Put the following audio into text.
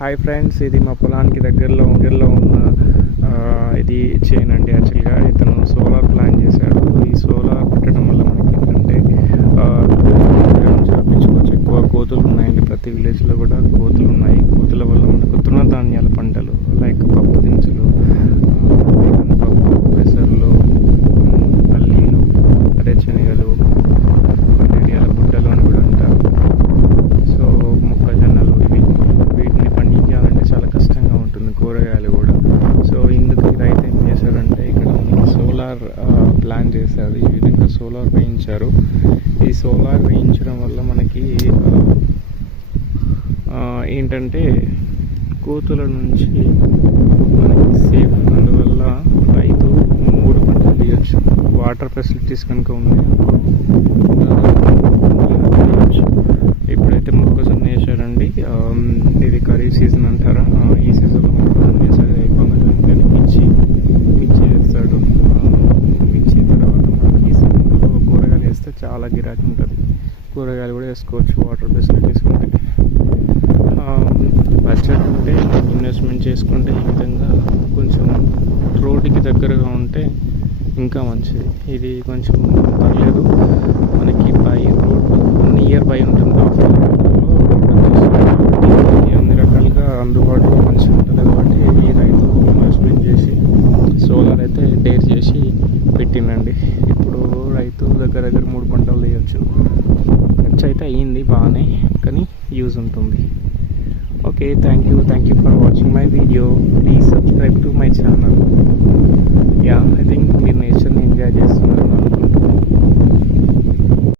Hi friends ఇది మా పొలానికి దగ్గరలో దగ్గరలో ఉన్న ఇది చైన్ అండి యాక్చువల్గా ఇతను సోలార్ ప్లాన్ చేశాడు. ఈ సోలార్ పెట్టడం వల్ల మనకి ఏంటంటే నుంచి రప్పించుకోవచ్చు ఎక్కువ కోతులు ఉన్నాయండి ప్రతి విలేజ్లో కూడా. కోతులు ఉన్నాయి. సోలార్ ప్లాన్ చేశారు. ఈ విధంగా సోలార్ వేయించారు. ఈ సోలార్ వేయించడం వల్ల మనకి ఏంటంటే కోతుల నుంచి మనకి సేఫ్ అందువల్ల రైతు మూడు పంటలు తీయచ్చు. వాటర్ ఫెసిలిటీస్ కనుక ఉన్నాయి. ఇప్పుడైతే మొక్కజొన్న వేసారండి ఇది ఖరీఫ్ సీజన్ అంటారా? చాలా గిరాకీ ఉంటుంది. కూరగాయలు కూడా వేసుకోవచ్చు వాటర్ ఫెసిలిటీస్ ఉంటాయి. బడ్జెట్ ఉంటే ఇన్వెస్ట్మెంట్ చేసుకుంటే ఈ విధంగా కొంచెం రోడ్డుకి దగ్గరగా ఉంటే ఇంకా మంచిది. ఇది కొంచెం పర్లేదు. మనకి బై రోడ్ నియర్ బై ఉంటుంది కాబట్టి అన్ని రకాలుగా అందుబాటులో మంచిగా ఉంటుంది కాబట్టి ఈ రైతు ఇన్వెస్ట్మెంట్ చేసి సోలార్ అయితే డేర్ చేసి అండి. ఇప్పుడు రైతు దగ్గర దగ్గర మూడు పంటలు వేయచ్చు ఖర్చు అయితే అయ్యింది బాగానే కానీ యూజ్ ఉంటుంది. Okay thank you thank you for watching my video. Please